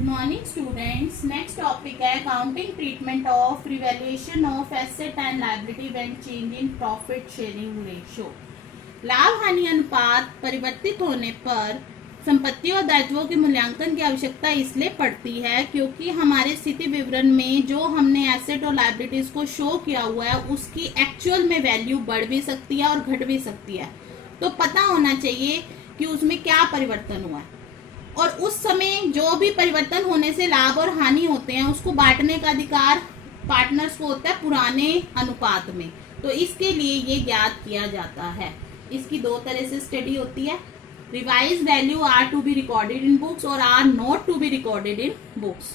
Good morning students. Next topic है accounting treatment of revaluation of asset and liability when change in profit sharing ratio. लाभ हानि अनुपात परिवर्तित होने पर संपत्ति और दायित्वों के मूल्यांकन की आवश्यकता इसलिए पड़ती है क्योंकि हमारे स्थिति विवरण में जो हमने एसेट और लायबिलिटीज को शो किया हुआ है उसकी एक्चुअल में वैल्यू बढ़ भी सकती है और घट भी सकती है। तो पता होना चाहिए कि उसमें क्या परिवर्तन हुआ है और उस समय जो भी परिवर्तन होने से लाभ और हानि होते हैं उसको बांटने का अधिकार पार्टनर्स को होता है पुराने अनुपात में। तो इसके लिए ये ज्ञात किया जाता है। इसकी दो तरह से स्टडी होती है। Revise value are to be recorded in books और are not to be recorded in books.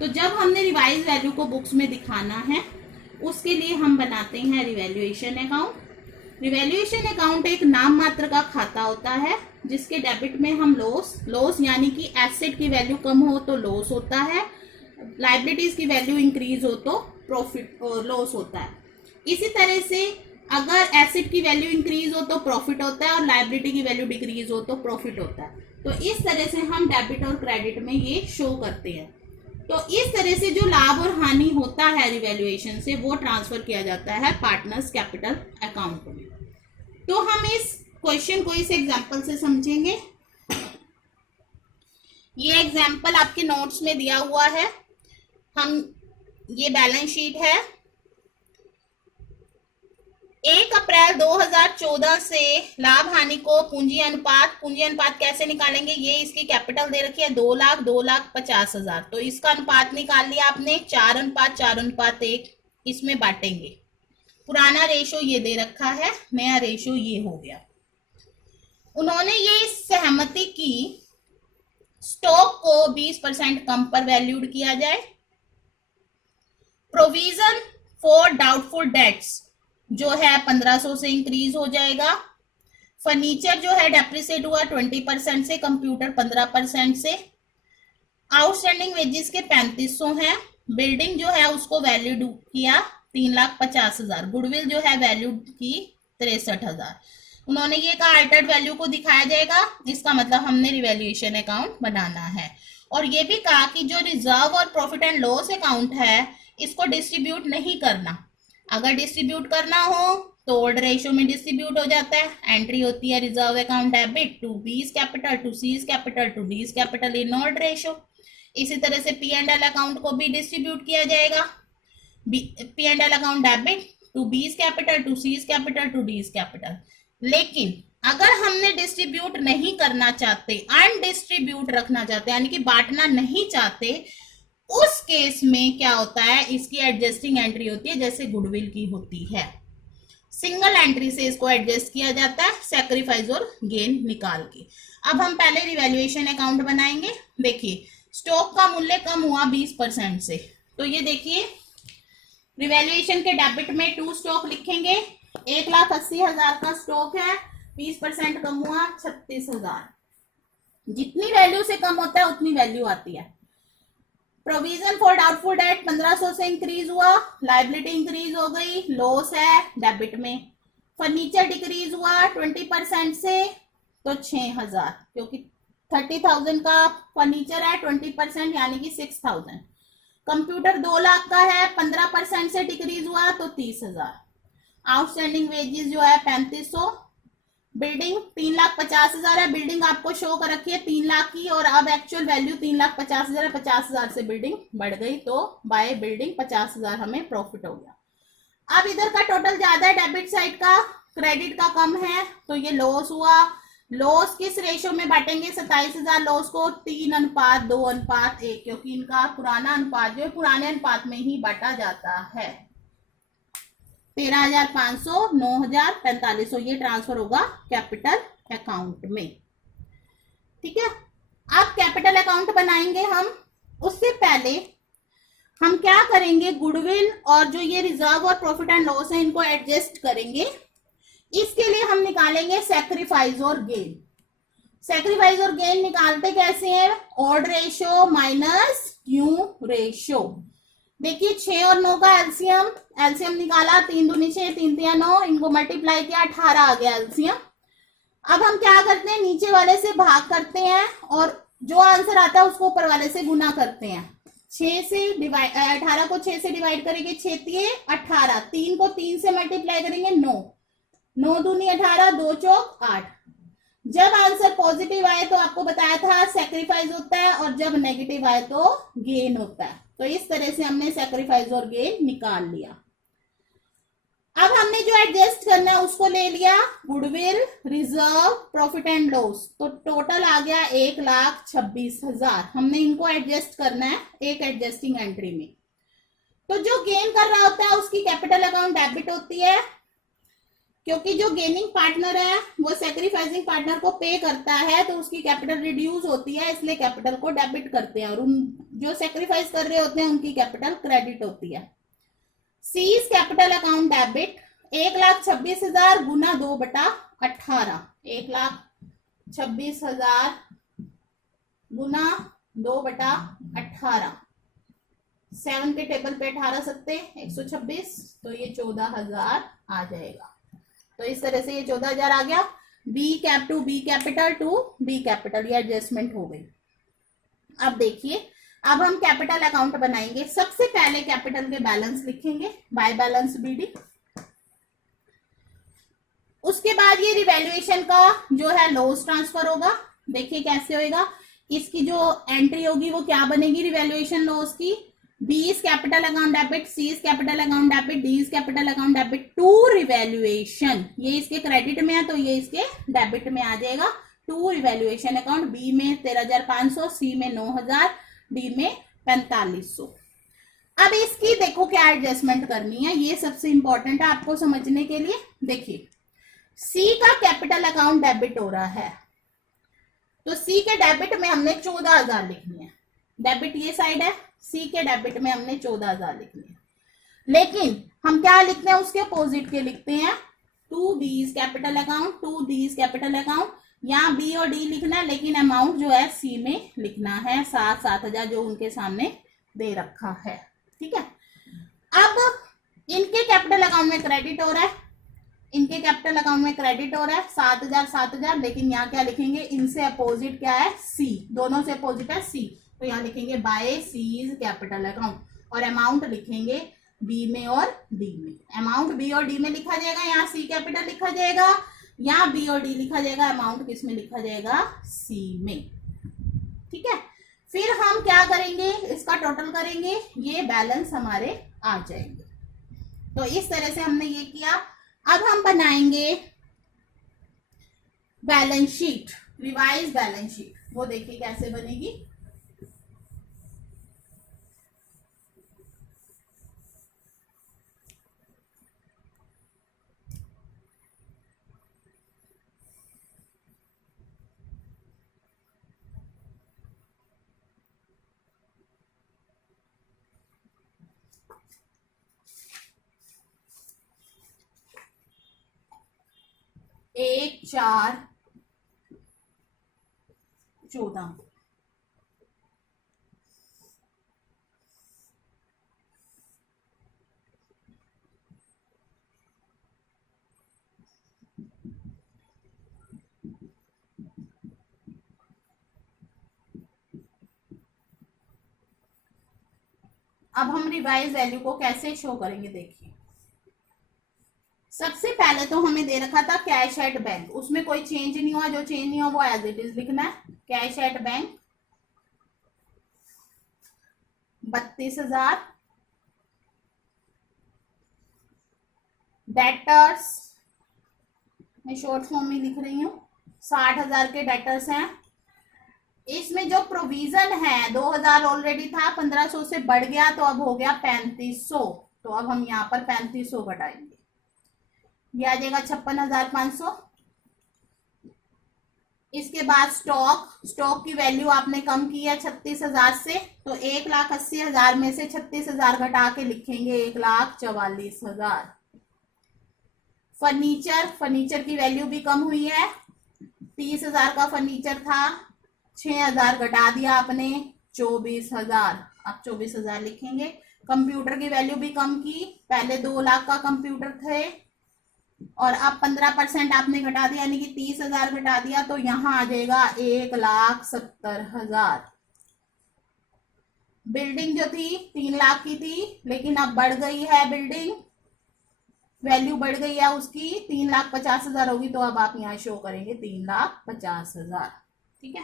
तो जब हमने रिवाइज वैल्यू को बुक्स में दिखाना है उसके लिए हम बनाते हैं रिवैल्यूएशन अकाउंट। रिवैल्यूएशन अकाउंट एक नाम मात्र का खाता होता है जिसके डेबिट में हम लॉस यानी कि एसेट की वैल्यू कम हो तो लॉस होता है, लायबिलिटीज की वैल्यू इंक्रीज हो तो प्रॉफिट और लॉस होता है। इसी तरह से अगर एसेट की वैल्यू इंक्रीज हो तो प्रॉफिट होता है और लायबिलिटी की वैल्यू डिक्रीज हो तो प्रॉफिट होता है। तो इस तरह से हम डेबिट और क्रेडिट में ये शो करते हैं। तो इस तरह से जो लाभ और हानि होता है रिवैल्यूएशन से वो ट्रांसफर किया जाता है पार्टनर्स कैपिटल अकाउंट में। तो हम इस क्वेश्चन को इस एग्जांपल से समझेंगे। ये एग्जांपल आपके नोट्स में दिया हुआ है। ये बैलेंस शीट है। 1 अप्रैल 2014 से लाभ हानि को पूंजी अनुपात कैसे निकालेंगे? ये इसकी कैपिटल दे रखी है 2,50,000। तो इसका अनुपात निकाल लिया आपने 4:4:1। इसमें बांटेंगे। पुराना रेशो ये दे रखा है, नया रेशो ये हो गया। उन्होंने ये सहमति की स्टॉक को 20% कम पर वैल्यूड किया जाए। प्रोविजन फॉर डाउटफुल डेट्स जो है 1500 से इंक्रीज हो जाएगा। फर्नीचर जो है डेप्रिसिएट हुआ 20% से, कंप्यूटर 15% से। आउटस्टैंडिंग वेजेस के 3500 है। बिल्डिंग जो है उसको वैल्यूड किया 3,50,000। गुडविल जो है वैल्यूड की 63,000। उन्होंने ये कहा अल्टर्ड वैल्यू को दिखाया जाएगा। इसका मतलब हमने रिवैल्यूएशन अकाउंट बनाना है। और ये भी कहा कि जो रिजर्व और प्रॉफिट एंड लॉस अकाउंट है इसको डिस्ट्रीब्यूट नहीं करना। अगर डिस्ट्रीब्यूट करना हो तो ओल्ड रेशियो में डिस्ट्रीब्यूट हो जाता है। एंट्री होती है reserve account debit to B's capital to C's capital to D's capital in old ratio. इसी तरह से पी एंड एल अकाउंट को भी डिस्ट्रीब्यूट किया जाएगा। P and L account debit to B's capital to C's capital to D's capital. लेकिन अगर हमने डिस्ट्रीब्यूट नहीं करना चाहते, अनडिस्ट्रीब्यूट रखना चाहते यानी कि बांटना नहीं चाहते, उस केस में क्या होता है इसकी एडजस्टिंग एंट्री होती है जैसे गुडविल की होती है। सिंगल एंट्री से इसको एडजस्ट किया जाता है सैक्रिफाइस और गेन निकाल के। अब हम पहले रिवैल्यूएशन अकाउंट बनाएंगे। देखिए स्टॉक का मूल्य कम हुआ 20% से। तो ये देखिए रिवैल्यूएशन के डेबिट में 2 स्टॉक लिखेंगे। 1,80,000 का स्टॉक है, 20% कम हुआ 36,000। जितनी वैल्यू से कम होता है उतनी वैल्यू आती है। प्रोविजन फॉर डाउटफुल डेट 1500 से इंक्रीज हुआ, लायबिलिटी इंक्रीज हो गई, लॉस है डेबिट में। फर्नीचर डिक्रीज हुआ 20% से तो 6,000 क्योंकि 30,000 का फर्नीचर है, 20% यानी कि 6,000। कंप्यूटर 2 लाख का है, 15% से डिक्रीज हुआ तो 30,000। आउटस्टैंडिंग वेजेस जो है 3500। बिल्डिंग 3,50,000 है। बिल्डिंग आपको शो कर रखी है 3 लाख की और अब एक्चुअल वैल्यू 3,50,000 है। 50,000 से बिल्डिंग बढ़ गई तो बाय बिल्डिंग 50,000 हमें प्रॉफिट हो गया। अब इधर का टोटल ज्यादा है डेबिट साइड का, क्रेडिट का कम है तो ये लॉस हुआ। लॉस किस रेशो में बांटेंगे? 27,000 लॉस को 3:2:1 क्योंकि इनका पुराना अनुपात जो है पुराने अनुपात में ही बांटा जाता है। 13,500, 9,000, 4500 ये ट्रांसफर होगा कैपिटल अकाउंट में। ठीक है। अब कैपिटल अकाउंट बनाएंगे हम। उससे पहले हम क्या करेंगे, गुडविल और जो ये रिजर्व और प्रॉफिट एंड लॉस है इनको एडजस्ट करेंगे। इसके लिए हम निकालेंगे सैक्रिफाइस और गेन। सैक्रिफाइस और गेन निकालते कैसे हैं? Odd ratio minus Q ratio. देखिए 6 और 9 का एलसीएम निकाला, 3 दूनी 6, 3 तिया 9, इनको मल्टीप्लाई किया 18 आ गया एलसीएम। अब हम क्या करते हैं, नीचे वाले से भाग करते हैं और जो आंसर आता है उसको ऊपर वाले से गुना करते हैं। 6 से डिवाइड 18 को 6 से डिवाइड करेंगे, 6 18, 3 को 3 से मल्टीप्लाई करेंगे 9, 9 दूनी 18, 2 चौक 8। जब आंसर पॉजिटिव आए तो आपको बताया था सैक्रिफाइस होता है, और जब नेगेटिव आए तो गेन होता है। तो इस तरह से हमने सैक्रिफाइस और गेन निकाल लिया। अब हमने जो एडजस्ट करना है उसको ले लिया, goodwill, reserve, profit and loss. तो टोटल आ गया 1,26,000। हमने इनको एडजस्ट करना है एक एडजस्टिंग एंट्री में। तो जो गेन कर रहा होता है उसकी कैपिटल अकाउंट डेबिट होती है, क्योंकि जो गेनिंग पार्टनर है वो सैक्रिफाइसिंग पार्टनर को पे करता है, तो उसकी कैपिटल रिड्यूस होती है, इसलिए कैपिटल को डेबिट करते हैं, और उन जो सैक्रिफाइस कर रहे होते हैं उनकी कैपिटल क्रेडिट होती है। सीज कैपिटल अकाउंट डेबिट 1,26,000 गुना 2/18, 1,26,000 गुना 2/18, 7 के टेबल पे 18 सत्ते 126, तो ये 14,000 आ जाएगा। तो इस तरह से ये 14,000 आ गया। B cap to B capital to B capital, ये एडजस्टमेंट हो गई। अब देखिए, अब हम कैपिटल अकाउंट बनाएंगे। सबसे पहले कैपिटल के बैलेंस लिखेंगे, बाय बैलेंस बीडी। उसके बाद ये रिवैल्यूएशन का जो है लॉस ट्रांसफर होगा। देखिए कैसे होगा, इसकी जो एंट्री होगी वो क्या बनेगी रिवैल्यूएशन लॉस की, B is capital account debit, C is capital account debit, D is capital account debit to revaluation. ये इसके क्रेडिट में है तो ये इसके डेबिट में आ जाएगा। टू रिवैल्यूएशन अकाउंट, बी में 13,500, सी में 9,000, डी में 4500। अब इसकी देखो क्या एडजस्टमेंट करनी है, ये सबसे इंपॉर्टेंट है आपको समझने के लिए। देखिए, सी का कैपिटल अकाउंट डेबिट हो रहा है, तो सी के डेबिट में हमने 14,000 लिखनी है। डेबिट ये साइड है, सी के डेबिट में हमने 14,000 लिखनी है। लेकिन हम क्या लिखते हैं, उसके अपोजिट के लिखते हैं, to B is capital account, to D is capital account. यहाँ बी और डी लिखना है, लेकिन अमाउंट जो है सी में लिखना है, 7,000 जो उनके सामने दे रखा है। ठीक है, अब इनके कैपिटल अकाउंट में क्रेडिट हो रहा है, इनके कैपिटल अकाउंट में क्रेडिट हो रहा है 7,000, लेकिन यहाँ क्या लिखेंगे, इनसे अपोजिट क्या है, सी, दोनों से अपोजिट है सी, तो यहाँ लिखेंगे बाय सीज कैपिटल अकाउंट, और अमाउंट लिखेंगे बी में और डी में। अमाउंट बी और डी में लिखा जाएगा, यहाँ सी कैपिटल लिखा जाएगा, यहाँ बी और डी लिखा जाएगा, अमाउंट किस में लिखा जाएगा, सी में। ठीक है, फिर हम क्या करेंगे, इसका टोटल करेंगे, ये बैलेंस हमारे आ जाएंगे। तो इस तरह से हमने ये किया। अब हम बनाएंगे balance sheet, revise balance sheet. वो देखिए कैसे बनेगी। एक 4 14, अब हम रिवाइज वैल्यू को कैसे शो करेंगे, देखिए। सबसे पहले तो हमें दे रखा था कैश एट बैंक, उसमें कोई चेंज नहीं हुआ, जो चेंज नहीं हुआ वो एज इट इज लिखना है। कैश एट बैंक 32,000, डेटर्स मैं शॉर्ट फॉर्म में लिख रही हूँ, 60,000 के डेटर्स हैं। इसमें जो प्रोविजन है 2,000 ऑलरेडी था, 1,500 से बढ़ गया तो अब हो गया 3,500, तो अब हम यहाँ पर 3,500 घटाएंगे, ये आ जाएगा 56,500। इसके बाद स्टॉक की वैल्यू आपने कम की है 36,000 से, तो 1,80,000 में से 36,000 घटा के लिखेंगे 1,44,000। फर्नीचर की वैल्यू भी कम हुई है, 30,000 का फर्नीचर था, 6,000 घटा दिया आपने, 24,000, अब 24,000 लिखेंगे। कंप्यूटर की वैल्यू भी कम की, पहले 2 लाख का कंप्यूटर थे, और अब 15% आपने घटा दिया, यानी कि 30,000 घटा दिया, तो यहां आ जाएगा 1,70,000। बिल्डिंग जो थी 3 लाख की थी, लेकिन अब बढ़ गई है बिल्डिंग, वैल्यू बढ़ गई है उसकी, 3,50,000 होगी, तो अब आप यहाँ शो करेंगे 3,50,000। ठीक है।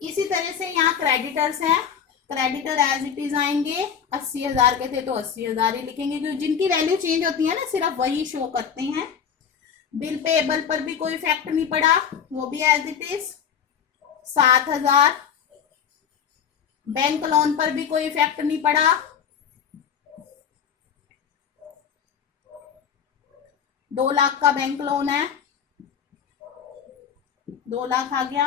इसी तरह से यहाँ क्रेडिटर्स हैं, क्रेडिटर एज इट इज आएंगे, 80,000 के थे तो 80,000 ही लिखेंगे, क्योंकि जिनकी वैल्यू चेंज होती है ना सिर्फ वही शो करते हैं। बिल पेएबल पर भी कोई इफेक्ट नहीं पड़ा, वो भी as it is 7,000। Bank loan पर भी कोई इफेक्ट नहीं पड़ा, 2 लाख का बैंक लोन है, 2 लाख आ गया।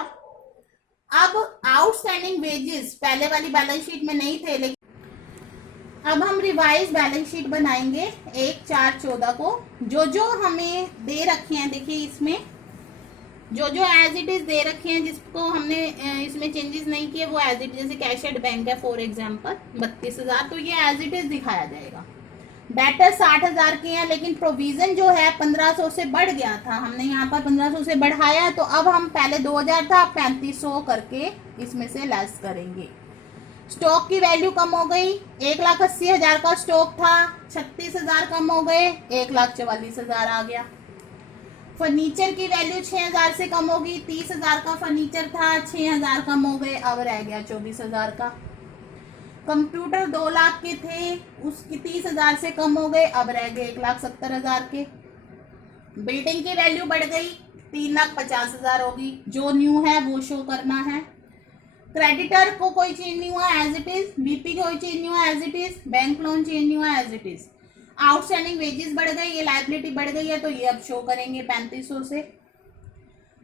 अब आउटस्टैंडिंग वेजेस पहले वाली बैलेंस शीट में नहीं थे, लेकिन अब हम रिवाइज बैलेंस शीट बनाएंगे 1/4/14 को। जो जो हमें दे रखे हैं, देखिए इसमें जो जो एज इट इज दे रखे हैं, जिसको हमने इसमें चेंजेस नहीं किए वो एज इट, जैसे कैश एट बैंक है फॉर एग्जांपल 32,000, तो ये एज इट इज दिखाया जाएगा। डेटर 60,000 के हैं, लेकिन प्रोविजन जो है 1500 से बढ़ गया था, हमने यहाँ पर 1500 से बढ़ाया, तो अब हम पहले 2,000 था, 3500 करके इसमें से लेस करेंगे। स्टॉक की वैल्यू कम हो गई, 1,80,000 का स्टॉक था, 36,000 कम हो गए, 1,44,000 आ गया। फर्नीचर की वैल्यू 6,000 से कम होगी, 30,000 का फर्नीचर था, 6,000 कम हो गए, अब रह गया 24,000 का। कंप्यूटर 2 लाख के थे, उसकी 30,000 से कम हो गए, अब रह गए 1,70,000 के। बिल्डिंग की वैल्यू बढ़ गई, 3,50,000 होगी, जो न्यू है वो शो करना है। क्रेडिटर को कोई चेंज नहीं हुआ, एज इट इज। बीपी कोई चेंज नहीं हुआ, as it is. Bank loan change नहीं हुआ, as it is. Outstanding wages बढ़ गई, ये लायबिलिटी बढ़ गई है, तो ये अब शो करेंगे 3500 से।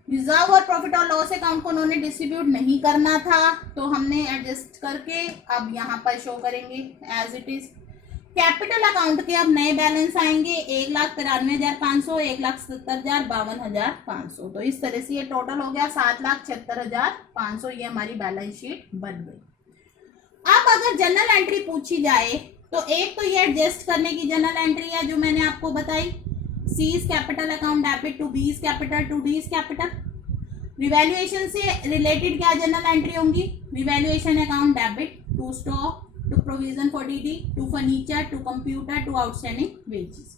रिजर्व और प्रॉफिट और लॉस अकाउंट को उन्होंने डिस्ट्रीब्यूट नहीं करना था, तो हमने एडजस्ट करके अब यहाँ पर शो करेंगे as it is. Capital account के अब नए बैलेंस आएंगे, 1,93,500, 1,70,000, 52,500, तो इस तरह से ये टोटल हो गया 7,76,500। ये हमारी बैलेंस शीट बन गई। अब अगर जनरल एंट्री पूछी जाए, तो एक तो ये एडजस्ट करने की जनरल एंट्री है जो मैंने आपको बताई, C's capital account debit to B's capital to D's capital. Revaluation से रिलेटेड क्या जनरल एंट्री होंगी, revaluation account debit to stock, to provision for DD, to furniture, to computer, to outstanding wages.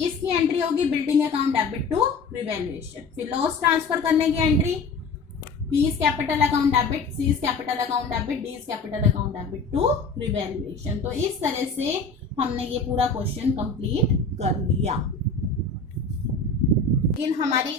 इसकी entry होगी building account debit to revaluation. फिर loss transfer करने की entry, B's capital account debit, C's capital account debit, D's capital account debit to revaluation. तो इस तरह से हमने ये पूरा क्वेश्चन कंप्लीट कर लिया। लेकिन हमारी